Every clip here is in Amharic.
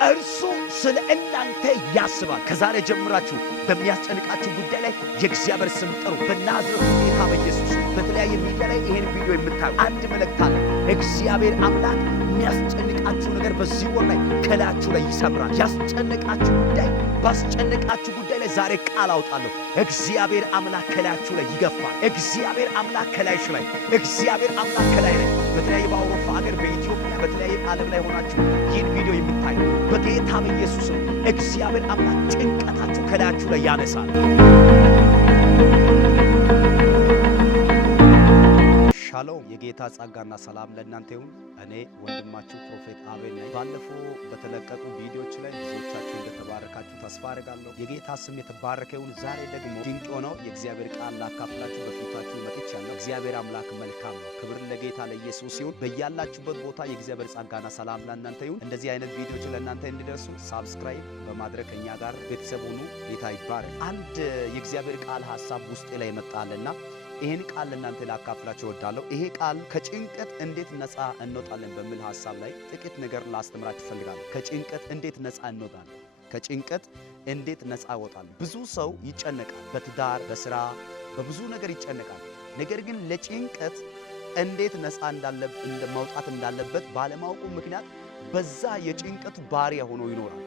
እርሱ ስለ እናንተ ያስባል። ከዛሬ ጀምራችሁ በሚያስጨንቃችሁ ጉዳይ ላይ የእግዚአብሔር ስም ጥሩ። በናዝሬቱ ጌታ በኢየሱስ በተለያየ ሚዲያ ላይ ይሄን ቪዲዮ የምታዩ አንድ መልእክት አለ። እግዚአብሔር አምላክ የሚያስጨንቃችሁ ነገር በዚህ ወር ላይ ከላያችሁ ላይ ይሰብራል። ያስጨንቃችሁ ጉዳይ ባስጨንቃችሁ ጉዳይ ላይ ዛሬ ቃል አውጣለሁ። እግዚአብሔር አምላክ ከላያችሁ ላይ ይገፋል። እግዚአብሔር አምላክ ከላይሽ ላይ እግዚአብሔር አምላክ ከላይ ላይ በተለያየ በአውሮፓ ሀገር በኢትዮጵያ በተለያየ ዓለም ላይ ሆናችሁ ይህን ቪዲዮ የምታዩ በጌታ በኢየሱስ እግዚአብሔር አምላክ ጭንቀታችሁ ከላያችሁ ላይ ያነሳል። ሻሎም፣ የጌታ ጸጋና ሰላም ለእናንተ ይሁን። እኔ ወንድማችሁ ፕሮፌት አቤል ነኝ። ባለፈው በተለቀቁ ቪዲዮዎች ላይ ብዙዎቻችሁ እንደተባረካችሁ ተስፋ አደርጋለሁ። የጌታ ስም የተባረከ ይሁን። ዛሬ ደግሞ ድንቅ ሆነው የእግዚአብሔር ቃል ላካፍላችሁ በፊታችሁ መጥቻለሁ። እግዚአብሔር አምላክ መልካም ነው። ክብር ለጌታ ለኢየሱስ ይሁን። በያላችሁበት ቦታ የእግዚአብሔር ጸጋና ሰላም ለእናንተ ይሁን። እንደዚህ አይነት ቪዲዮዎች ለእናንተ እንዲደርሱ ሳብስክራይብ በማድረግ ከኛ ጋር ቤተሰብ ሁኑ። ጌታ ይባረክ። አንድ የእግዚአብሔር ቃል ሐሳብ ውስጤ ላይ መጣልና ይሄን ቃል ለእናንተ ላካፍላችሁ እወዳለሁ። ይሄ ቃል ከጭንቀት እንዴት ነፃ እንወጣለን በሚል ሐሳብ ላይ ጥቂት ነገር ላስተምራችሁ እፈልጋለሁ። ከጭንቀት እንዴት ነፃ እንወጣለን? ከጭንቀት እንዴት ነፃ እወጣለን? ብዙ ሰው ይጨነቃል። በትዳር፣ በስራ፣ በብዙ ነገር ይጨነቃል። ነገር ግን ለጭንቀት እንዴት ነፃ መውጣት እንዳለበት ባለማወቁ ምክንያት በዛ የጭንቀቱ ባሪያ ሆኖ ይኖራል።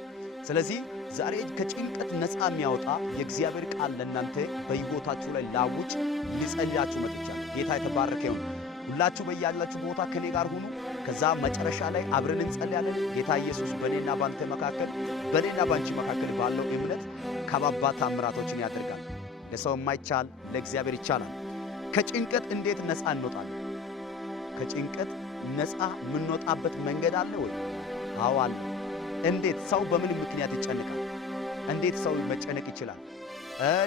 ስለዚህ ዛሬ ከጭንቀት ነፃ የሚያወጣ የእግዚአብሔር ቃል ለእናንተ በሕይወታችሁ ላይ ላውጭ ሊጸልያችሁ መጥቻለሁ። ጌታ የተባረከ ይሁን። ሁላችሁ በያላችሁ ቦታ ከኔ ጋር ሁኑ። ከዛ መጨረሻ ላይ አብረን እንጸልያለን። ጌታ ኢየሱስ በኔና ባንተ መካከል በኔና ባንቺ መካከል ባለው እምነት ከባባድ ተአምራቶችን ያደርጋል። ለሰው የማይቻል ለእግዚአብሔር ይቻላል። ከጭንቀት እንዴት ነፃ እንወጣለን? ከጭንቀት ነፃ የምንወጣበት መንገድ አለ ወይ? አዎ አለ። እንዴት? ሰው በምን ምክንያት ይጨነቃል? እንዴት ሰው መጨነቅ ይችላል?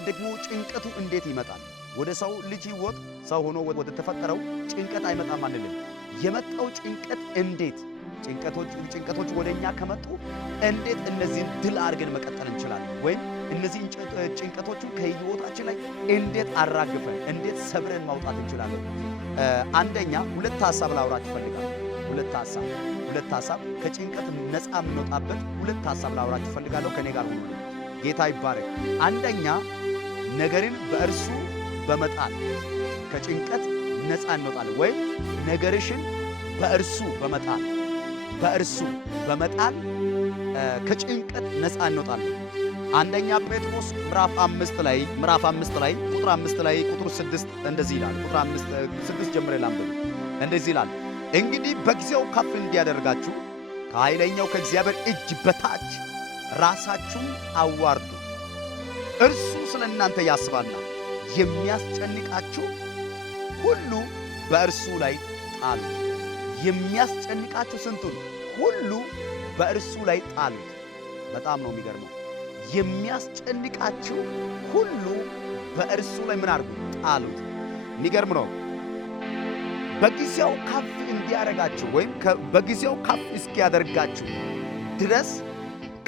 ደግሞ ጭንቀቱ እንዴት ይመጣል? ወደ ሰው ልጅ ሕይወት ሰው ሆኖ ወደ ተፈጠረው ጭንቀት አይመጣም አንልም። የመጣው ጭንቀት እንዴት ጭንቀቶች ወደኛ ከመጡ እንዴት እነዚህን ድል አድርገን መቀጠል እንችላለን? ወይም እነዚህ ጭንቀቶቹን ከሕይወታችን ላይ እንዴት አራግፈን እንዴት ሰብረን ማውጣት እንችላለን? አንደኛ ሁለት ሐሳብ ላውራችሁ እፈልጋለሁ። ሁለት ሐሳብ ከጭንቀት ነፃ የምንወጣበት ሁለት ሐሳብ ላውራችሁ እፈልጋለሁ። ከኔ ጋር ሆኖ ጌታ ይባረክ። አንደኛ ነገርን በእርሱ በመጣል ከጭንቀት ነፃ እንወጣለን። ወይም ነገርሽን በእርሱ በመጣል ከጭንቀት ነፃ እንወጣለን። አንደኛ ጴጥሮስ ምዕራፍ 5 ላይ ቁጥር 5 ላይ ቁጥር 6 እንደዚህ ይላል። ቁጥር 6 ጀምሬ ላንብብ። እንደዚህ ይላል፣ እንግዲህ በጊዜው ከፍ እንዲያደርጋችሁ ከኃይለኛው ከእግዚአብሔር እጅ በታች ራሳችሁን አዋርዱ። እርሱ ስለ እናንተ ያስባልና የሚያስጨንቃችሁ ሁሉ በእርሱ ላይ ጣሉት። የሚያስጨንቃችሁ ስንቱን ሁሉ በእርሱ ላይ ጣሉት። በጣም ነው የሚገርመው። የሚያስጨንቃችሁ ሁሉ በእርሱ ላይ ምን አድርጉ? ጣሉት። የሚገርም ነው። በጊዜው ከፍ እንዲያደርጋችሁ ወይም በጊዜው ከፍ እስኪያደርጋችሁ ድረስ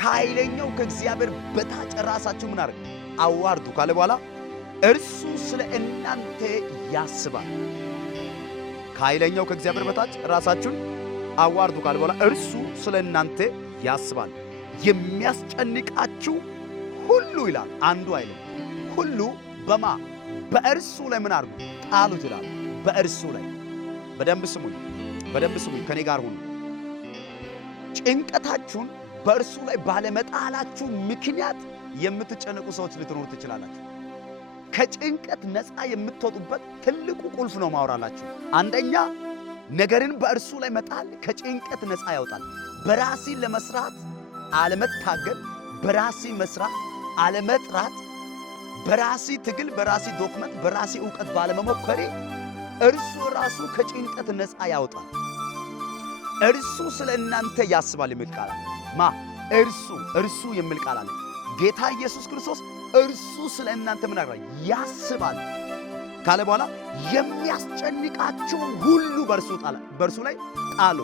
ከኃይለኛው ከእግዚአብሔር በታች ራሳችሁ ምን አድርጉ? አዋርዱ ካለ በኋላ እርሱ ስለ እናንተ ያስባል። ከኃይለኛው ከእግዚአብሔር በታች ራሳችሁን አዋርዱ ካለ በኋላ እርሱ ስለ እናንተ ያስባል። የሚያስጨንቃችሁ ሁሉ ይላል። አንዱ አይልም። ሁሉ በእርሱ ላይ ምን አድርጉ? ጣሉት ይላል። በእርሱ ላይ በደንብ ስሙኝ፣ ከኔ ጋር ሁኑ። ጭንቀታችሁን በእርሱ ላይ ባለመጣላችሁ ምክንያት የምትጨነቁ ሰዎች ልትኖሩ ትችላላችሁ። ከጭንቀት ነፃ የምትወጡበት ትልቁ ቁልፍ ነው ማወራላችሁ። አንደኛ ነገርን በእርሱ ላይ መጣል ከጭንቀት ነፃ ያወጣል። በራሲ ለመስራት አለመታገል፣ በራሲ መስራት አለመጥራት፣ በራሲ ትግል፣ በራሲ ዶክመንት፣ በራሲ ዕውቀት ባለመሞከሬ እርሱ ራሱ ከጭንቀት ነፃ ያወጣል። እርሱ ስለ እናንተ ያስባል የሚል ቃል አለ። እርሱ የሚል ቃል አለ። ጌታ ኢየሱስ ክርስቶስ እርሱ ስለ እናንተ ምን አድርጓል? ያስባል ካለ በኋላ የሚያስጨንቃችሁ ሁሉ በእርሱ ላይ ጣሉ።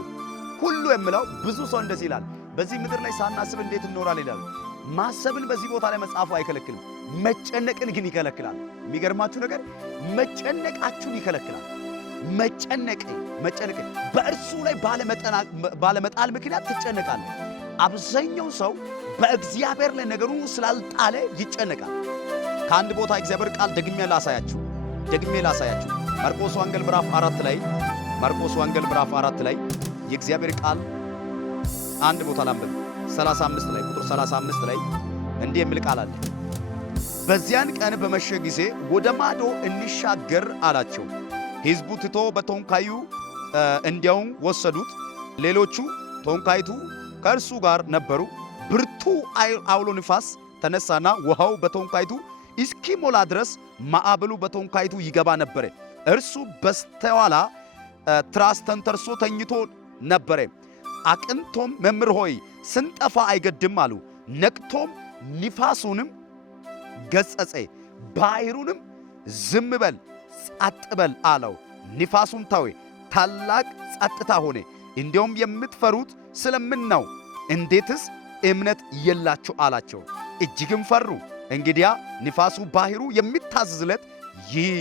ሁሉ የሚለው ብዙ ሰው እንደዚህ ይላል፣ በዚህ ምድር ላይ ሳናስብ እንዴት እንኖራለን ይላል። ማሰብን በዚህ ቦታ ላይ መጽሐፉ አይከለክልም፣ መጨነቅን ግን ይከለክላል። የሚገርማችሁ ነገር መጨነቃችሁን ይከለክላል። መጨነቅ በእርሱ ላይ ባለመጣል ምክንያት ትጨነቃለህ። አብዛኛው ሰው በእግዚአብሔር ላይ ነገሩን ስላልጣለ ይጨነቃል። ከአንድ ቦታ እግዚአብሔር ቃል ደግሜ ላሳያችሁ። ማርቆስ ወንጌል ምዕራፍ 4 ላይ የእግዚአብሔር ቃል አንድ ቦታ ላንብብ። 35 ላይ ቁጥር 35 ላይ እንዲህ የሚል ቃል አለ። በዚያን ቀን በመሸ ጊዜ ወደ ማዶ እንሻገር አላቸው። ሕዝቡ ትቶ በቶንካዩ እንዲያውም ወሰዱት። ሌሎቹ ቶንካይቱ ከእርሱ ጋር ነበሩ። ብርቱ አውሎ ንፋስ ተነሳና ውሃው በቶንካይቱ እስኪሞላ ድረስ ማዕበሉ በቶንካይቱ ይገባ ነበር። እርሱ በስተኋላ ትራስ ተንተርሶ ተኝቶ ነበር። አቅንቶም መምህር ሆይ ስንጠፋ አይገድም አሉ። ነቅቶም ንፋሱንም ገሰጸ፣ ባሕሩንም ዝም በል ጸጥ በል አለው። ንፋሱም ተወ፣ ታላቅ ጸጥታ ሆነ። እንዲያውም የምትፈሩት ስለምን ነው? እንዴትስ እምነት የላችሁ አላቸው። እጅግም ፈሩ። እንግዲያ ንፋሱ ባሕሩ የሚታዘዝለት ይህ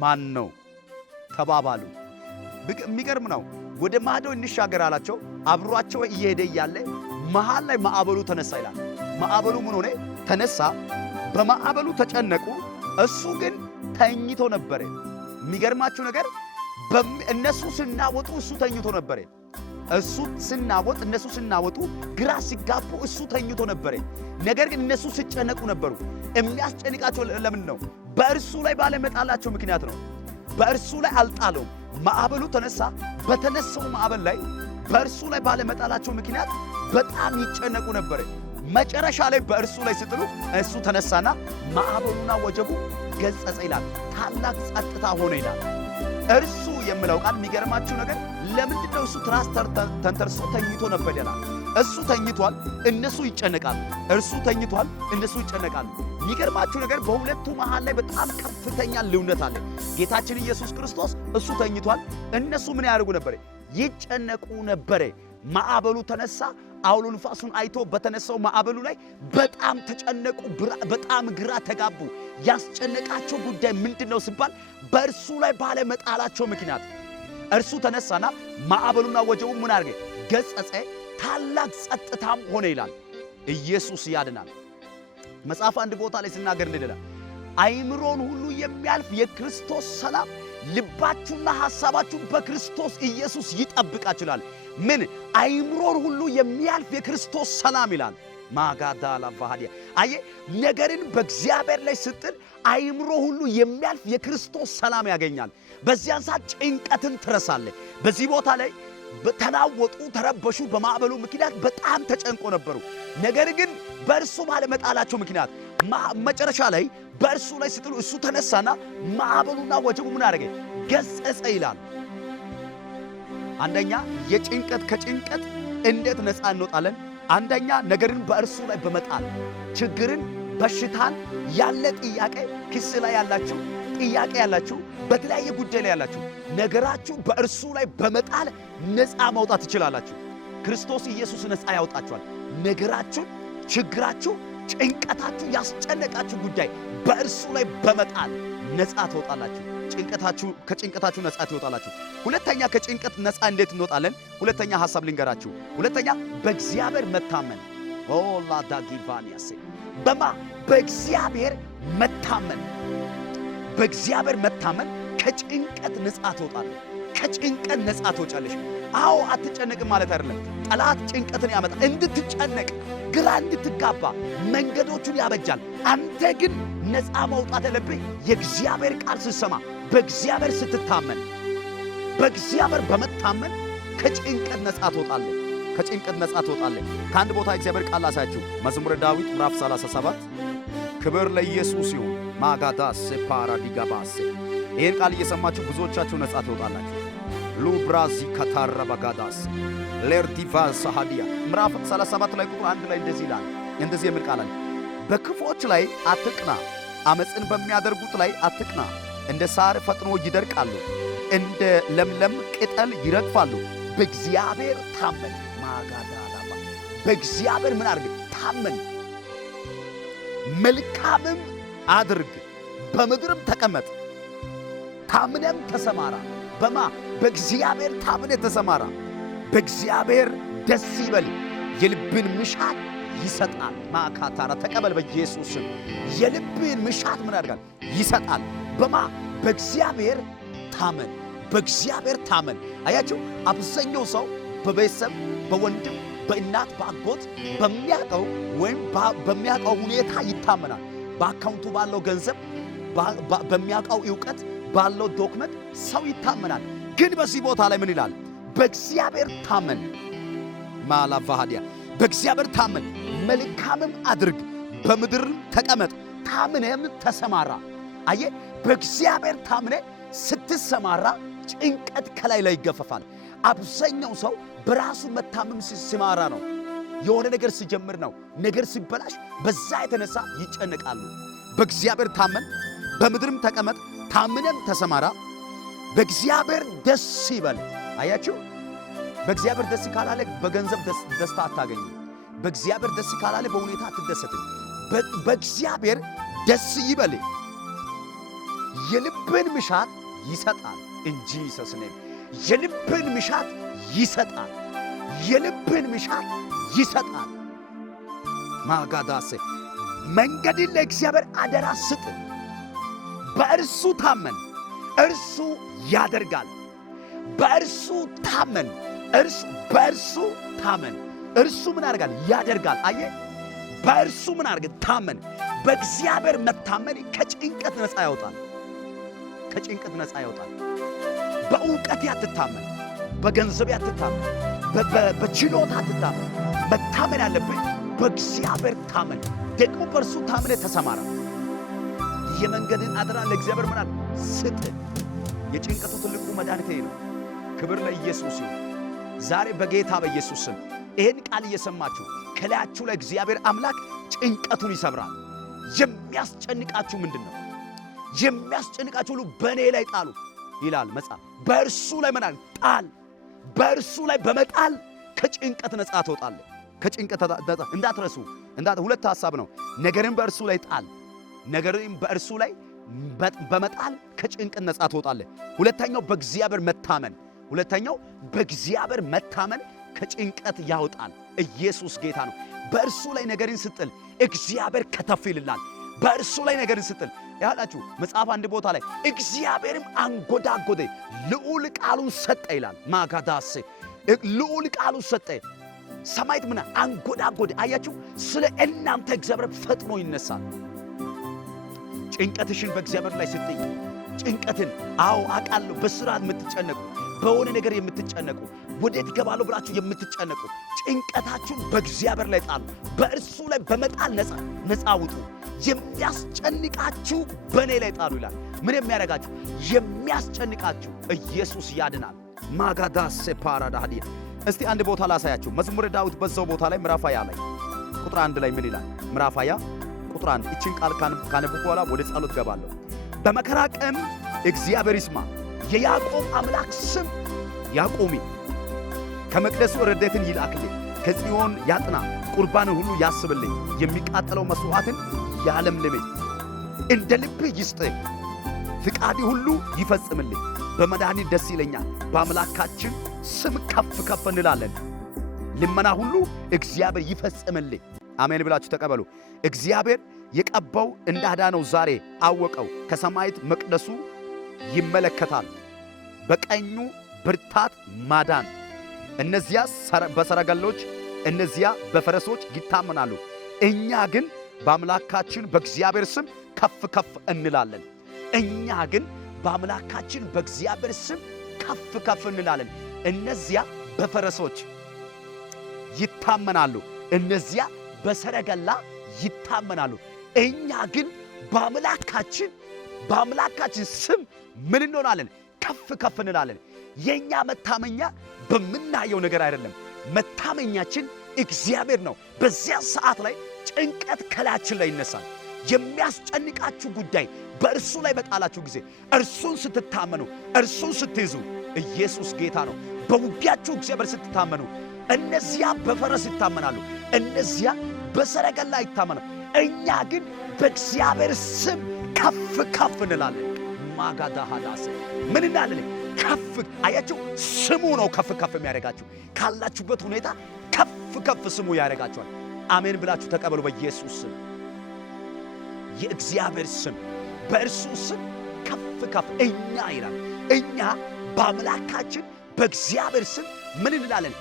ማን ነው ተባባሉ። የሚገርም ነው። ወደ ማዶ እንሻገር አላቸው። አብሯቸው እየሄደ እያለ መሃል ላይ ማዕበሉ ተነሳ ይላል። ማዕበሉ ምን ሆነ? ተነሳ። በማዕበሉ ተጨነቁ። እሱ ግን ተኝቶ ነበረ። የሚገርማችሁ ነገር እነሱ ሲናወጡ እሱ ተኝቶ ነበረ። እነሱ ሲናወጡ ግራ ሲጋቡ እሱ ተኝቶ ነበረ። ነገር ግን እነሱ ሲጨነቁ ነበሩ። የሚያስጨንቃቸው ለምን ነው? በእርሱ ላይ ባለመጣላቸው ምክንያት ነው። በእርሱ ላይ አልጣለውም። ማዕበሉ ተነሳ። በተነሳው ማዕበል ላይ በእርሱ ላይ ባለመጣላቸው ምክንያት በጣም ይጨነቁ ነበረ። መጨረሻ ላይ በእርሱ ላይ ሲጥሉ እሱ ተነሳና ማዕበሉና ወጀቡ ገሰጸ ይላል። ታላቅ ጸጥታ ሆነ ይላል። እርሱ የሚለው ቃል የሚገርማችሁ ነገር ለምንድነው እሱ ትራስ ተንተርሶ ተኝቶ ነበር ይላል። እሱ ተኝቷል፣ እነሱ ይጨነቃሉ። እርሱ ተኝቷል፣ እነሱ ይጨነቃሉ። የሚገርማችሁ ነገር በሁለቱ መሃል ላይ በጣም ከፍተኛ ልዩነት አለ። ጌታችን ኢየሱስ ክርስቶስ እሱ ተኝቷል፣ እነሱ ምን ያደርጉ ነበር? ይጨነቁ ነበር። ማዕበሉ ተነሳ። አውሎ ንፋሱን አይቶ በተነሳው ማዕበሉ ላይ በጣም ተጨነቁ፣ በጣም ግራ ተጋቡ። ያስጨነቃቸው ጉዳይ ምንድነው ሲባል በእርሱ ላይ ባለመጣላቸው ምክንያት እርሱ ተነሳና ማዕበሉና ወጀቡ ምን አድርገ ገሰጸ፣ ታላቅ ጸጥታም ሆነ ይላል። ኢየሱስ ያድናል። መጽሐፍ አንድ ቦታ ላይ ሲናገር እንደደላ አይምሮን ሁሉ የሚያልፍ የክርስቶስ ሰላም ልባችሁና ሐሳባችሁ በክርስቶስ ኢየሱስ ይጠብቃችኋል። ምን አይምሮን ሁሉ የሚያልፍ የክርስቶስ ሰላም ይላል። ማጋዳላ ባህዲያ አየ ነገርን በእግዚአብሔር ላይ ስትል አይምሮ ሁሉ የሚያልፍ የክርስቶስ ሰላም ያገኛል። በዚያን ሰዓት ጭንቀትን ትረሳለህ። በዚህ ቦታ ላይ ተናወጡ፣ ተረበሹ። በማዕበሉ ምክንያት በጣም ተጨንቆ ነበሩ። ነገር ግን በእርሱ ባለመጣላቸው ምክንያት መጨረሻ ላይ በእርሱ ላይ ስትሉ እሱ ተነሳና ማዕበሉና ወጀቡ ምን አደረገ? ገሰጸ ይላል። አንደኛ ከጭንቀት እንዴት ነፃ እንወጣለን? አንደኛ ነገርን በእርሱ ላይ በመጣል ችግርን፣ በሽታን፣ ያለ ጥያቄ፣ ክስ ላይ ያላችሁ ጥያቄ ያላችሁ፣ በተለያየ ጉዳይ ላይ ያላችሁ ነገራችሁ በእርሱ ላይ በመጣል ነፃ ማውጣት ትችላላችሁ። ክርስቶስ ኢየሱስ ነፃ ያውጣችኋል። ነገራችሁን፣ ችግራችሁ፣ ጭንቀታችሁ፣ ያስጨነቃችሁ ጉዳይ በእርሱ ላይ በመጣል ነፃ ትወጣላችሁ። ከጭንቀታችሁ ነፃ ትወጣላችሁ። ሁለተኛ ከጭንቀት ነፃ እንዴት እንወጣለን? ሁለተኛ ሐሳብ ልንገራችሁ። ሁለተኛ በእግዚአብሔር መታመን ኦላዳጊቫኒያሴ በእግዚአብሔር መታመን ከጭንቀት ነፃ ትወጣለህ። ከጭንቀት ነፃ ትወጫለሽ። አዎ አትጨነቅም ማለት አይደለም። ጠላት ጭንቀትን ያመጣል፣ እንድትጨነቅ ግራ እንድትጋባ መንገዶቹን ያበጃል። አንተ ግን ነፃ መውጣት ያለብህ የእግዚአብሔር ቃል ስትሰማ፣ በእግዚአብሔር ስትታመን፣ በእግዚአብሔር በመታመን ከጭንቀት ነፃ ትወጣለህ። ከአንድ ቦታ እግዚአብሔር ቃል ላሳያችሁ። መዝሙረ ዳዊት ምዕራፍ 37 ክብር ለኢየሱስ ይሁን። ማጋዳስ ፓራዲጋባስ ይህን ቃል እየሰማችሁ ብዙዎቻችሁ ነፃ ትወጣላችሁ። ሉብራዚ ካታረባጋዳስ ሌርዲቫስ ሃዲያ ምዕራፍ 37 ላይ ቁጥር 1 ላይ እንደዚህ የሚል ቃል አለ። በክፎች ላይ አትቅና፣ አመፅን በሚያደርጉት ላይ አትቅና። እንደ ሳር ፈጥኖ ይደርቃሉ፣ እንደ ለምለም ቅጠል ይረግፋሉ። በእግዚአብሔር ታመን። ማጋዳላባ በእግዚአብሔር ምን አድርግ? ታመን። መልካምም አድርግ፣ በምድርም ተቀመጥ፣ ታምነም ተሰማራ። በእግዚአብሔር ታምነ ተሰማራ። በእግዚአብሔር ደስ ይበል፣ የልብን ምሻት ይሰጣል። ማካታራ ተቀበል በኢየሱስ ስም። የልብን ምሻት ምን ያደርጋል? ይሰጣል። በእግዚአብሔር ታመን፣ በእግዚአብሔር ታመን። አያችሁ፣ አብዛኛው ሰው በቤተሰብ በወንድም በእናት በአጎት በሚያቀው ወይም በሚያቀው ሁኔታ ይታመናል። በአካውንቱ ባለው ገንዘብ፣ በሚያቀው ዕውቀት ባለው ዶክመንት ሰው ይታመናል። ግን በዚህ ቦታ ላይ ምን ይላል? በእግዚአብሔር ታመን። ማላቫሃዲያ በእግዚአብሔር ታመን፣ መልካምም አድርግ፣ በምድርም ተቀመጥ፣ ታምነም ተሰማራ። አየ በእግዚአብሔር ታምነ ስትሰማራ ጭንቀት ከላይ ላይ ይገፈፋል። አብዛኛው ሰው በራሱ መታመም ሲማራ ነው። የሆነ ነገር ሲጀምር ነው። ነገር ሲበላሽ በዛ የተነሳ ይጨነቃሉ። በእግዚአብሔር ታመን፣ በምድርም ተቀመጥ፣ ታምነም ተሰማራ፣ በእግዚአብሔር ደስ ይበል። አያችሁ፣ በእግዚአብሔር ደስ ካላለ በገንዘብ ደስታ አታገኝም። በእግዚአብሔር ደስ ካላለ በሁኔታ አትደሰትም። በእግዚአብሔር ደስ ይበል። የልብን ምሻት ይሰጣል እንጂ ሰስኔ የልብን ምሻት ይሰጣል። የልብን ምሻት ይሰጣል። ማጋዳሴ መንገድን ለእግዚአብሔር አደራ ስጥ። በእርሱ ታመን፣ እርሱ ያደርጋል። በእርሱ ታመን፣ በእርሱ ታመን፣ እርሱ ምን ያደርጋል? ያደርጋል። አየ በእርሱ ምን አድርግ? ታመን። በእግዚአብሔር መታመን ከጭንቀት ነፃ ያወጣል። ከጭንቀት ነፃ ያወጣል። በእውቀት ያትታመን፣ በገንዘብ ያትታመን፣ በችሎታ አትታመን። መታመን ያለብን በእግዚአብሔር ታመን። ደግሞ በእርሱ ታምነ ተሰማራ። የመንገድን አደራ ለእግዚአብሔር ምናል ስጥ። የጭንቀቱ ትልቁ መድኃኒቴ ነው። ክብር ለኢየሱስ ይሁን። ዛሬ በጌታ በኢየሱስ ስም ይህን ቃል እየሰማችሁ ከላያችሁ ላይ እግዚአብሔር አምላክ ጭንቀቱን ይሰብራል። የሚያስጨንቃችሁ ምንድን ነው? የሚያስጨንቃችሁ ሁሉ በእኔ ላይ ጣሉ ይላል መጽሐፍ። በእርሱ ላይ ምናል ጣል። በእርሱ ላይ በመጣል ከጭንቀት ነፃ ትወጣለህ። ከጭንቀት እንዳትረሱ። ሁለት ሐሳብ ነው። ነገርን በእርሱ ላይ ጣል። ነገርን በእርሱ ላይ በመጣል ከጭንቀት ነፃ ትወጣለህ። ሁለተኛው በእግዚአብሔር መታመን። ሁለተኛው በእግዚአብሔር መታመን ከጭንቀት ያወጣል። ኢየሱስ ጌታ ነው። በእርሱ ላይ ነገርን ስጥል እግዚአብሔር ከተፍ ይልላል። በእርሱ ላይ ነገርን ስጥል ያላችሁ መጽሐፍ አንድ ቦታ ላይ እግዚአብሔርም አንጎዳጎደ ልዑል ቃሉን ሰጠ ይላል። ማጋዳሴ ልዑል ቃሉን ሰጠ። ሰማይት ምን አንጎዳጎደ። አያችሁ፣ ስለ እናንተ እግዚአብሔር ፈጥኖ ይነሳል። ጭንቀትሽን በእግዚአብሔር ላይ ስትይ ጭንቀትን አውቃለሁ። በስራት የምትጨነቁ በሆነ ነገር የምትጨነቁ ወዴት ገባለሁ ብላችሁ የምትጨነቁ ጭንቀታችሁን በእግዚአብሔር ላይ ጣሉ። በእርሱ ላይ በመጣል ነፃ ውጡ። የሚያስጨንቃችሁ በእኔ ላይ ጣሉ ይላል። ምን የሚያደርጋችሁ? የሚያስጨንቃችሁ ኢየሱስ ያድናል። ማጋዳሴ ፓራዳዲ እስቲ አንድ ቦታ ላሳያችሁ። መዝሙረ ዳዊት በዛው ቦታ ላይ ምዕራፍ 20 ላይ ቁጥር 1 ላይ ምን ይላል? ምዕራፍ 20 ቁጥር 1 እቺን ቃል ካነበብኩ በኋላ ወደ ጸሎት ገባለሁ። በመከራ ቀን እግዚአብሔር ይስማ፣ የያዕቆብ አምላክ ስም ያቁሚ። ከመቅደሱ ረድኤትን ይላክልኝ፣ ከጽዮን ያጥና፣ ቁርባንን ሁሉ ያስብልኝ፣ የሚቃጠለው መሥዋዕትን ያለምልምኝ። እንደ ልብህ ይስጥህ፣ ፍቃድ ሁሉ ይፈጽምልኝ። በመድኃኒት ደስ ይለኛል፣ በአምላካችን ስም ከፍ ከፍ እንላለን። ልመና ሁሉ እግዚአብሔር ይፈጽምልኝ። አሜን ብላችሁ ተቀበሉ። እግዚአብሔር የቀባው እንዳዳነው ዛሬ አወቀው። ከሰማይት መቅደሱ ይመለከታል፣ በቀኙ ብርታት ማዳን። እነዚያ በሰረገሎች እነዚያ በፈረሶች ይታመናሉ። እኛ ግን በአምላካችን በእግዚአብሔር ስም ከፍ ከፍ እንላለን። እኛ ግን በአምላካችን በእግዚአብሔር ስም ከፍ ከፍ እንላለን። እነዚያ በፈረሶች ይታመናሉ፣ እነዚያ በሰረገላ ይታመናሉ። እኛ ግን በአምላካችን ስም ምን እንሆናለን? ከፍ ከፍ እንላለን። የኛ መታመኛ በምናየው ነገር አይደለም። መታመኛችን እግዚአብሔር ነው። በዚያ ሰዓት ላይ ጭንቀት ከላያችን ላይ ይነሳል። የሚያስጨንቃችሁ ጉዳይ በእርሱ ላይ በጣላችሁ ጊዜ እርሱን ስትታመኑ፣ እርሱን ስትይዙ፣ ኢየሱስ ጌታ ነው። በውጊያችሁ እግዚአብሔር ስትታመኑ፣ እነዚያ በፈረስ ይታመናሉ፣ እነዚያ በሰረገላ ይታመናሉ። እኛ ግን በእግዚአብሔር ስም ከፍ ከፍ እንላለን። ማጋዳ ሃዳስ ምን እናለን? ከፍ አያችሁ፣ ስሙ ነው ከፍ የሚያደርጋችሁ። ካላችሁበት ሁኔታ ከፍ ስሙ ያደርጋችኋል። አሜን ብላችሁ ተቀበሉ። በኢየሱስ ስም የእግዚአብሔር ስም በእርሱ ስም ከፍ እኛ ይላል። እኛ በአምላካችን በእግዚአብሔር ስም ምን እንላለን?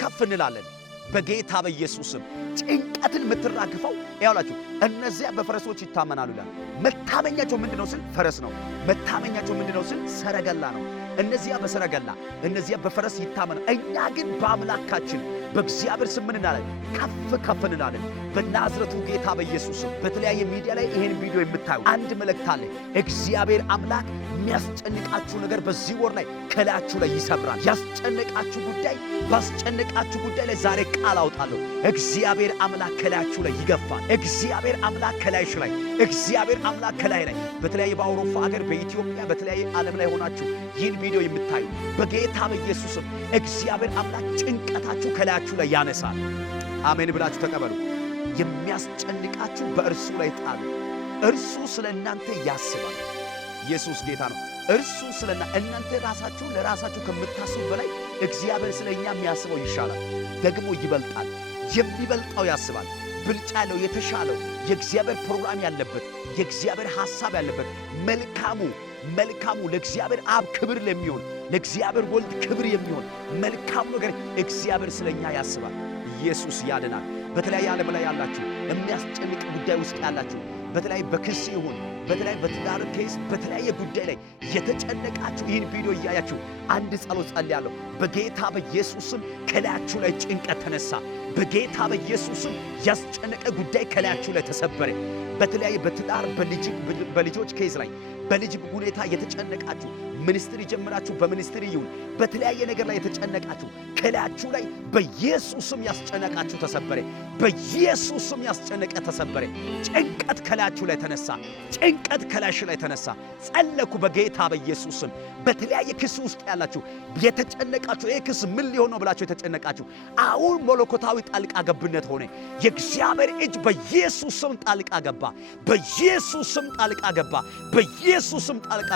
ከፍ እንላለን። በጌታ በኢየሱስ ስም ጭንቀትን የምትራግፈው ያውላችሁ እነዚያ በፈረሶች ይታመናሉ ይላል። መታመኛቸው ምንድነው ስል ፈረስ ነው። መታመኛቸው ምንድነው ስል ሰረገላ ነው። እነዚያ በሰረገላ እነዚያ በፈረስ ይታመናሉ። እኛ ግን በአምላካችን በእግዚአብሔር ስም ምን እንላለን? ከፍ እንላለን። በናዝረቱ ጌታ በኢየሱስ ስም በተለያየ ሚዲያ ላይ ይሄን ቪዲዮ የምታዩ አንድ መልእክት አለ። እግዚአብሔር አምላክ የሚያስጨንቃችሁ ነገር በዚህ ወር ላይ ከላያችሁ ላይ ይሰብራል። ያስጨነቃችሁ ጉዳይ ባስጨነቃችሁ ጉዳይ ላይ ዛሬ ቃል አውጣለሁ። እግዚአብሔር አምላክ ከላያችሁ ላይ ይገፋል። እግዚአብሔር አምላክ ከላይሽ ላይ እግዚአብሔር አምላክ ከላይ ላይ በተለያየ በአውሮፓ ሀገር በኢትዮጵያ በተለያየ ዓለም ላይ ሆናችሁ ይህን ቪዲዮ የምታዩ በጌታ በኢየሱስም እግዚአብሔር አምላክ ጭንቀታችሁ ከላያችሁ ላይ ያነሳል። አሜን ብላችሁ ተቀበሉ። የሚያስጨንቃችሁ በእርሱ ላይ ጣሉ። እርሱ ስለ እናንተ ያስባል። ኢየሱስ ጌታ ነው። እርሱ ስለ እናንተ ራሳችሁ ለራሳችሁ ከምታስቡ በላይ እግዚአብሔር ስለኛ የሚያስበው ይሻላል፣ ደግሞ ይበልጣል። የሚበልጣው ያስባል። ብልጫ ያለው የተሻለው የእግዚአብሔር ፕሮግራም ያለበት የእግዚአብሔር ሐሳብ ያለበት መልካሙ ለእግዚአብሔር አብ ክብር ለሚሆን ለእግዚአብሔር ወልድ ክብር የሚሆን መልካሙ ነገር እግዚአብሔር ስለኛ ያስባል። ኢየሱስ ያድናል። በተለያየ ዓለም ላይ ያላችሁ የሚያስጨንቅ ጉዳይ ውስጥ ያላችሁ በተለያየ በክስ ይሁን በተለያየ በትዳር ኬስ በተለያየ ጉዳይ ላይ የተጨነቃችሁ ይህን ቪዲዮ እያያችሁ አንድ ጸሎት ጸልያለሁ። በጌታ በኢየሱስም ከላያችሁ ላይ ጭንቀት ተነሳ። በጌታ በኢየሱስም ያስጨነቀ ጉዳይ ከላያችሁ ላይ ተሰበረ። በተለያየ በትዳር በልጆች ኬዝ ላይ በልጅ ሁኔታ የተጨነቃችሁ ሚኒስትሪ ጀምራችሁ በሚኒስትሪ ይሁን በተለያየ ነገር ላይ የተጨነቃችሁ ከላያችሁ ላይ በኢየሱስም ያስጨነቃችሁ ተሰበረ። በኢየሱስም ያስጨነቀ ተሰበረ። ጭንቀት ከላያችሁ ላይ ተነሳ። ጭንቀት ከላያሽ ላይ ተነሳ። ጸለኩ በጌታ በኢየሱስም። በተለያየ ክስ ውስጥ ያላችሁ የተጨነቃችሁ ይህ ክስ ምን ሊሆን ነው ብላችሁ የተጨነቃችሁ አሁን መለኮታዊ ጣልቃ ገብነት ሆነ። የእግዚአብሔር እጅ በኢየሱስም ጣልቃ ገባ። በኢየሱስም ጣልቃ ገባ። በኢየሱስም ጣልቃ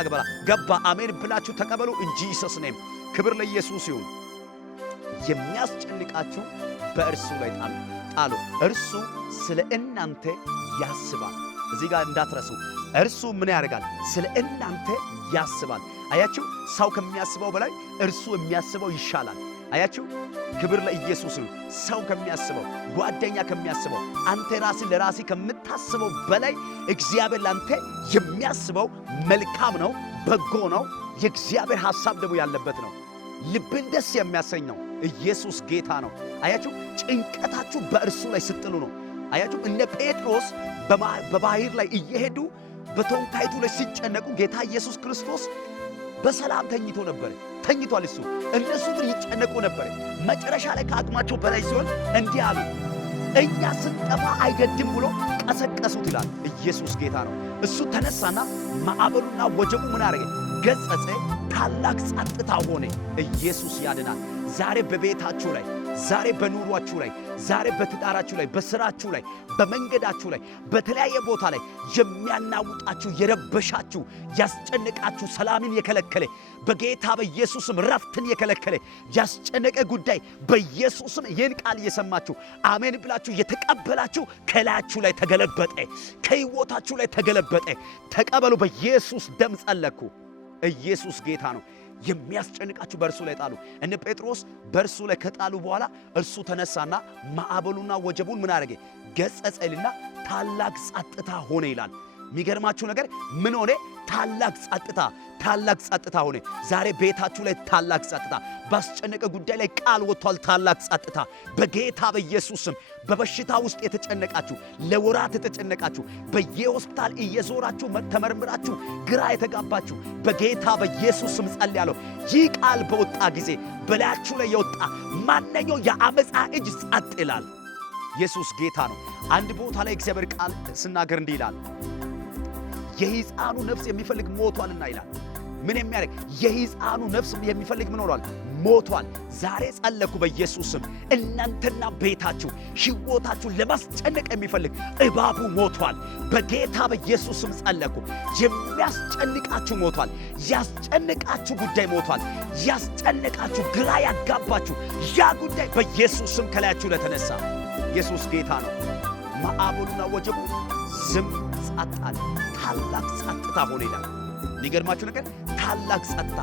ገባ። አሜን ብላችሁ ተቀበሉ። እንጂ ኢየሱስም ክብር ለኢየሱስ ይሁን። የሚያስጨንቃችሁ በእርሱ ላይ ጣሉ። እርሱ ስለ እናንተ ያስባል። እዚህ ጋር እንዳትረሱ። እርሱ ምን ያደርጋል? ስለ እናንተ ያስባል። አያችሁ፣ ሰው ከሚያስበው በላይ እርሱ የሚያስበው ይሻላል። አያችሁ፣ ክብር ለኢየሱስ ይሁን። ሰው ከሚያስበው ጓደኛ ከሚያስበው አንተ ራስህ ለራስህ ከምታስበው በላይ እግዚአብሔር ላንተ የሚያስበው መልካም ነው፣ በጎ ነው። የእግዚአብሔር ሐሳብ ደግሞ ያለበት ነው። ልብን ደስ የሚያሰኝ ነው። ኢየሱስ ጌታ ነው። አያችሁ፣ ጭንቀታችሁ በእርሱ ላይ ስትጥሉ ነው። አያችሁ፣ እነ ጴጥሮስ በባህር ላይ እየሄዱ በታንኳይቱ ላይ ሲጨነቁ ጌታ ኢየሱስ ክርስቶስ በሰላም ተኝቷል እሱ። እነሱ ግን ይጨነቁ ነበር። መጨረሻ ላይ ከአቅማቸው በላይ ሲሆን እንዲህ አሉ፣ እኛ ስንጠፋ አይገድም ብሎ ቀሰቀሱት ይላል። ኢየሱስ ጌታ ነው። እሱ ተነሳና ማዕበሉና ወጀቡ ምን አደረገ? ገጸጸ። ታላቅ ጸጥታ ሆነ። ኢየሱስ ያድናል። ዛሬ በቤታችሁ ላይ፣ ዛሬ በኑሯችሁ ላይ፣ ዛሬ በትዳራችሁ ላይ፣ በስራችሁ ላይ፣ በመንገዳችሁ ላይ፣ በተለያየ ቦታ ላይ የሚያናውጣችሁ የረበሻችሁ ያስጨነቃችሁ ሰላምን የከለከለ በጌታ በኢየሱስም ረፍትን የከለከለ ያስጨነቀ ጉዳይ በኢየሱስም ይህን ቃል እየሰማችሁ አሜን ብላችሁ የተቀበላችሁ ከላያችሁ ላይ ተገለበጠ፣ ከሕይወታችሁ ላይ ተገለበጠ። ተቀበሉ። በኢየሱስ ደም ጸለኩ። ኢየሱስ ጌታ ነው። የሚያስጨንቃችሁ በእርሱ ላይ ጣሉ። እነ ጴጥሮስ በእርሱ ላይ ከጣሉ በኋላ እርሱ ተነሳና ማዕበሉና ወጀቡን ምን አደረገ? ገጸጸልና ታላቅ ጸጥታ ሆነ ይላል። የሚገርማችሁ ነገር ምን ሆነ? ታላቅ ጸጥታ ሆነ። ዛሬ ቤታችሁ ላይ ታላቅ ጸጥታ፣ ባስጨነቀ ጉዳይ ላይ ቃል ወጥቷል። ታላቅ ጸጥታ በጌታ በኢየሱስም። በበሽታ ውስጥ የተጨነቃችሁ ለወራት የተጨነቃችሁ በየሆስፒታል እየዞራችሁ ተመርምራችሁ ግራ የተጋባችሁ በጌታ በኢየሱስም ጸልያለሁ። ይህ ቃል በወጣ ጊዜ በላያችሁ ላይ የወጣ ማንኛው የአመፃ እጅ ጸጥ ይላል። ኢየሱስ ጌታ ነው። አንድ ቦታ ላይ እግዚአብሔር ቃል ስናገር እንዲህ ይላል፣ የሕፃኑ ነፍስ የሚፈልግ ሞቷልና ይላል። ምን የሚያደርግ የሕፃኑ ነፍስ የሚፈልግ ምን ሆኗል? ሞቷል። ዛሬ ጸለኩ በኢየሱስ ስም እናንተና ቤታችሁ ሕይወታችሁ ለማስጨነቅ የሚፈልግ እባቡ ሞቷል። በጌታ በኢየሱስ ስም ጸለኩ። የሚያስጨንቃችሁ ሞቷል። ያስጨንቃችሁ ጉዳይ ሞቷል። ያስጨንቃችሁ ግራ ያጋባችሁ ያ ጉዳይ በኢየሱስ ስም ከላያችሁ ለተነሳ ኢየሱስ ጌታ ነው። ማዕበሉና ወጀቡ ዝም ጸጥ አለ። ታላቅ ጸጥታ ሆነ ይላል። የሚገርማችሁ ነገር ታላቅ ጸጥታ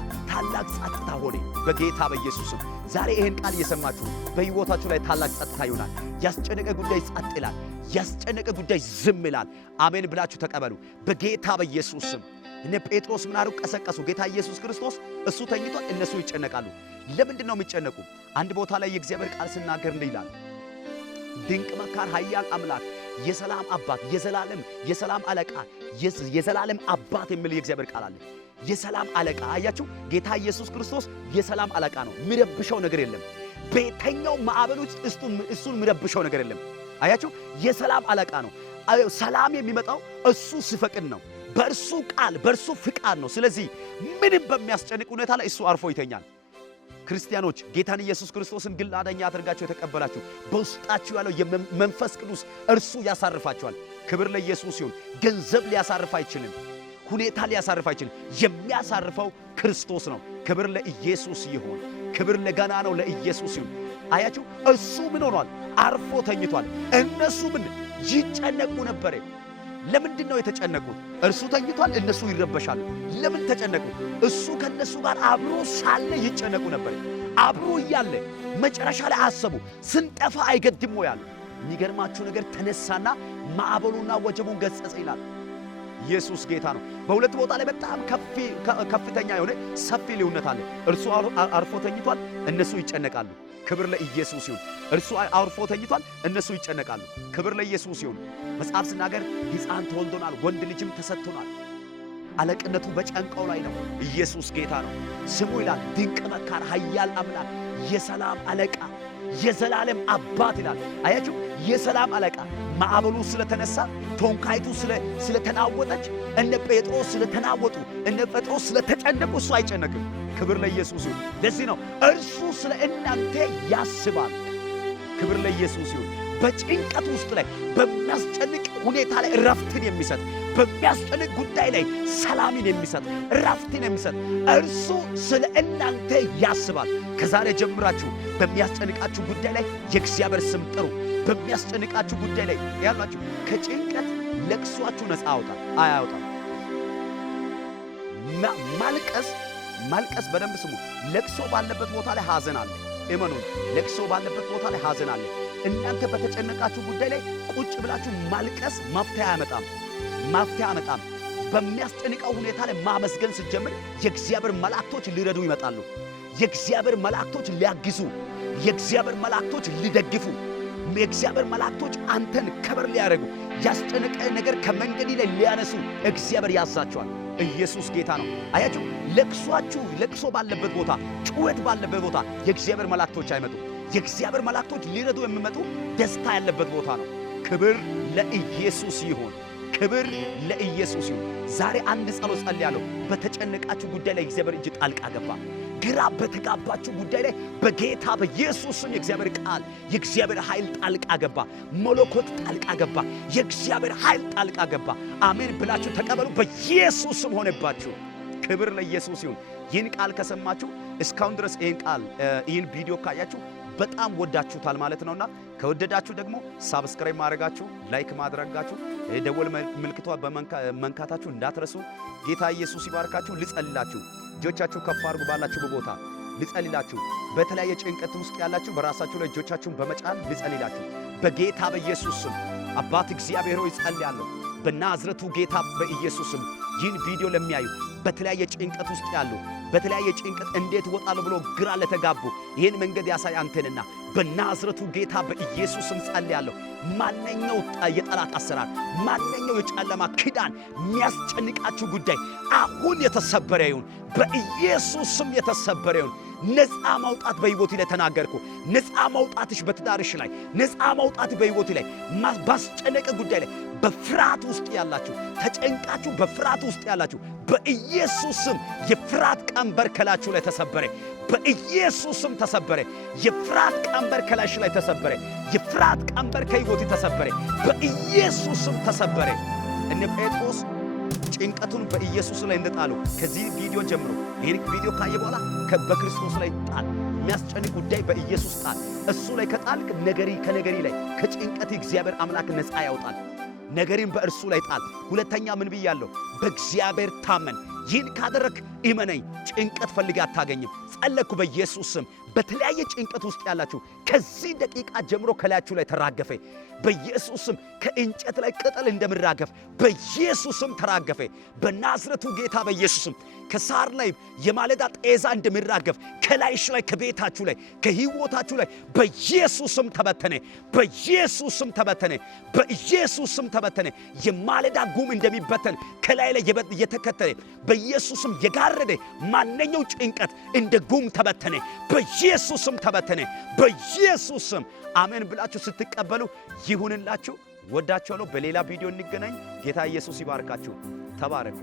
ሆነ በጌታ በኢየሱስ ስም። ዛሬ ይሄን ቃል እየሰማችሁ በሕይወታችሁ ላይ ታላቅ ጸጥታ ይሆናል። ያስጨነቀ ጉዳይ ጸጥ ይላል። ያስጨነቀ ጉዳይ ዝም ይላል። አሜን ብላችሁ ተቀበሉ በጌታ በኢየሱስ ስም። እነ ጴጥሮስ ምን አሩ? ቀሰቀሱ። ጌታ ኢየሱስ ክርስቶስ እሱ ተኝቷል፣ እነሱ ይጨነቃሉ። ለምንድን ነው የሚጨነቁ? አንድ ቦታ ላይ የእግዚአብሔር ቃል ሲናገር እንዲህ ይላል፣ ድንቅ መካር፣ ኃያል አምላክ፣ የሰላም አባት፣ የሰላም አለቃ፣ የዘላለም አባት የሚል የእግዚአብሔር ቃል አለ። የሰላም አለቃ። አያችሁ፣ ጌታ ኢየሱስ ክርስቶስ የሰላም አለቃ ነው። የሚረብሸው ነገር የለም። በየትኛው ማዕበል ውስጥ እሱን የሚረብሸው ነገር የለም። አያችሁ፣ የሰላም አለቃ ነው። ሰላም የሚመጣው እሱ ሲፈቅድ ነው። በእርሱ ቃል በእርሱ ፍቃድ ነው። ስለዚህ ምንም በሚያስጨንቅ ሁኔታ ላይ እሱ አርፎ ይተኛል። ክርስቲያኖች ጌታን ኢየሱስ ክርስቶስን ግል አዳኛ አድርጋችሁ የተቀበላችሁ በውስጣችሁ ያለው የመንፈስ ቅዱስ እርሱ ያሳርፋችኋል። ክብር ለኢየሱስ ይሁን። ገንዘብ ሊያሳርፍ አይችልም። ሁኔታ ሊያሳርፍ አይችልም። የሚያሳርፈው ክርስቶስ ነው። ክብር ለኢየሱስ ይሁን። ክብር ለገናናው ለኢየሱስ ይሁን። አያችሁ፣ እሱ ምን ሆኗል? አርፎ ተኝቷል። እነሱ ምን ይጨነቁ ነበር? ለምንድን ነው የተጨነቁት? እርሱ ተኝቷል፣ እነሱ ይረበሻሉ። ለምን ተጨነቁ? እሱ ከነሱ ጋር አብሮ ሳለ ይጨነቁ ነበር። አብሮ እያለ መጨረሻ ላይ አሰቡ፣ ስንጠፋ አይገድም ወይ አሉ። የሚገርማችሁ ነገር ተነሳና ማዕበሉና ወጀቡን ገሰጸ ይላል። ኢየሱስ ጌታ ነው። በሁለት ቦታ ላይ በጣም ከፍተኛ የሆነ ሰፊ ልዩነት አለ። እርሱ አርፎ ተኝቷል፣ እነሱ ይጨነቃሉ። ክብር ለኢየሱስ ይሁን። እርሱ አርፎ ተኝቷል፣ እነሱ ይጨነቃሉ። ክብር ለኢየሱስ ይሁን። መጽሐፍ ሲናገር ሕፃን ተወልዶናል፣ ወንድ ልጅም ተሰጥቶናል፣ አለቅነቱ በጫንቃው ላይ ነው። ኢየሱስ ጌታ ነው። ስሙ ይላል ድንቅ መካር፣ ኃያል አምላክ፣ የሰላም አለቃ፣ የዘላለም አባት ይላል። አያችሁ፣ የሰላም አለቃ። ማዕበሉ ስለተነሳ፣ ቶንካይቱ ስለተናወጠች፣ እነ ጴጥሮስ ስለተናወጡ፣ እነ ጴጥሮስ ስለተጨነቁ እሱ አይጨነቅም። ክብር ለኢየሱስ ይሁን። ለዚህ ነው እርሱ ስለ እናንተ ያስባል። ክብር ለኢየሱስ ይሁን። በጭንቀት ውስጥ ላይ በሚያስጨንቅ ሁኔታ ላይ ረፍትን የሚሰጥ፣ በሚያስጨንቅ ጉዳይ ላይ ሰላምን የሚሰጥ፣ ረፍትን የሚሰጥ እርሱ ስለ እናንተ ያስባል። ከዛሬ ጀምራችሁ በሚያስጨንቃችሁ ጉዳይ ላይ የእግዚአብሔር ስም ጥሩ። በሚያስጨንቃችሁ ጉዳይ ላይ ያላችሁ ከጭንቀት ለቅሷችሁ ነፃ አያወጣም። ማልቀስ በደንብ ስሙ። ለቅሶ ባለበት ቦታ ላይ ሐዘን አለ። እመኑ፣ ለቅሶ ባለበት ቦታ ላይ ሐዘን አለ። እናንተ በተጨነቃችሁ ጉዳይ ላይ ቁጭ ብላችሁ ማልቀስ መፍትሄ አያመጣም። በሚያስጨንቀው ሁኔታ ላይ ማመስገን ስትጀምር የእግዚአብሔር መላእክቶች ሊረዱ ይመጣሉ። የእግዚአብሔር መላእክቶች ሊያግዙ፣ የእግዚአብሔር መላእክቶች ሊደግፉ፣ የእግዚአብሔር መላእክቶች አንተን ከበር ሊያደርጉ፣ ያስጨነቀ ነገር ከመንገድ ላይ ሊያነሱ እግዚአብሔር ያዛቸዋል። ኢየሱስ ጌታ ነው። አያችሁ፣ ለቅሶ ባለበት ቦታ፣ ጩኸት ባለበት ቦታ የእግዚአብሔር መላእክቶች አይመጡ። የእግዚአብሔር መላእክቶች ሊረዱ የሚመጡ ደስታ ያለበት ቦታ ነው። ክብር ለኢየሱስ ይሁን። ክብር ለኢየሱስ ይሁን። ዛሬ አንድ ጸሎት ጸልያለሁ። በተጨነቃችሁ ጉዳይ ላይ እግዚአብሔር እጅ ጣልቃ ገባ። ግራ በተጋባችሁ ጉዳይ ላይ በጌታ በኢየሱስ ስም የእግዚአብሔር ቃል፣ የእግዚአብሔር ኃይል ጣልቃ ገባ። መለኮት ጣልቃ ገባ። የእግዚአብሔር ኃይል ጣልቃ ገባ። አሜን ብላችሁ ተቀበሉ። በኢየሱስ ስም ሆነባችሁ። ክብር ለኢየሱስ ይሁን። ይህን ቃል ከሰማችሁ እስካሁን ድረስ ይህን ቪዲዮ ካያችሁ በጣም ወዳችሁታል ማለት ነውና ከወደዳችሁ ደግሞ ሳብስክራይብ ማድረጋችሁ፣ ላይክ ማድረጋችሁ፣ ደወል ምልክቷ በመንካታችሁ እንዳትረሱ። ጌታ ኢየሱስ ይባርካችሁ። ልጸልላችሁ። እጆቻችሁ ከፍ አድርጉ። ባላችሁ በቦታ ልጸልላችሁ። በተለያየ ጭንቀት ውስጥ ያላችሁ በራሳችሁ ላይ እጆቻችሁን በመጫን ልጸልላችሁ። በጌታ በኢየሱስ ስም አባት እግዚአብሔር ሆይ ጸልያለሁ። በናዝረቱ ጌታ በኢየሱስ ስም ይህን ቪዲዮ ለሚያዩ በተለያየ ጭንቀት ውስጥ ያሉ በተለያየ ጭንቀት እንዴት ወጣሉ ብሎ ግራ ለተጋቡ ይህን መንገድ ያሳይ አንተንና በናዝረቱ ጌታ በኢየሱስ ስም ጸልያለሁ። ማንኛው የጠላት አሰራር፣ ማንኛው የጨለማ ኪዳን የሚያስጨንቃችሁ ጉዳይ አሁን የተሰበረ ይሁን። በኢየሱስ ስም የተሰበረ ይሁን። ነፃ ማውጣት በሕይወቴ ላይ ተናገርኩ። ነፃ ማውጣትሽ በትዳርሽ ላይ፣ ነፃ ማውጣት በሕይወቴ ላይ፣ ባስጨነቀ ጉዳይ ላይ በፍርሃት ውስጥ ያላችሁ ተጨንቃችሁ በፍርሃት ውስጥ ያላችሁ በኢየሱስ ስም የፍርሃት ቀንበር ከላችሁ ላይ ተሰበረ። በኢየሱስ ስም ተሰበረ። የፍርሃት ቀንበር ከላሽ ላይ ተሰበረ። የፍርሃት ቀንበር ከሕይወቴ ተሰበረ። በኢየሱስ ስም ተሰበረ። እነ ጴጥሮስ ጭንቀቱን በኢየሱስ ላይ እንደጣሉ ከዚህ ቪዲዮ ጀምሮ ይሄን ቪዲዮ ካየ በኋላ በክርስቶስ ላይ ጣል። የሚያስጨንቅ ጉዳይ በኢየሱስ ጣል። እሱ ላይ ከጣልክ ከነገሪ ላይ ከጭንቀት እግዚአብሔር አምላክ ነፃ ያውጣል። ነገርን በእርሱ ላይ ጣል። ሁለተኛ ምን ብያለሁ? በእግዚአብሔር ታመን። ይህን ካደረክ እመነኝ፣ ጭንቀት ፈልገህ አታገኝም። ጸለይኩ በኢየሱስ ስም። በተለያየ ጭንቀት ውስጥ ያላችሁ ከዚህ ደቂቃ ጀምሮ ከላያችሁ ላይ ተራገፈ በኢየሱስ ስም። ከእንጨት ላይ ቅጠል እንደምራገፍ በኢየሱስ ስም ተራገፈ በናዝሬቱ ጌታ በኢየሱስ ስም። ከሳር ላይ የማለዳ ጤዛ እንደምራገፍ ከላይሽ ላይ ከቤታችሁ ላይ ከሕይወታችሁ ላይ በኢየሱስ ስም ተበተነ። በኢየሱስ ስም ተበተነ። በኢየሱስ ስም ተበተነ። የማለዳ ጉም እንደሚበተን ከላይ ላይ የተከተለ በኢየሱስ ስም የጋረደ ማንኛው ጭንቀት እንደ ጉም ተበተነ። በኢየሱስ ስም ተበተነ። በኢየሱስ ስም አሜን ብላችሁ ስትቀበሉ ይሁንላችሁ። ወዳችኋለሁ። በሌላ ቪዲዮ እንገናኝ። ጌታ ኢየሱስ ይባርካችሁ። ተባረኩ።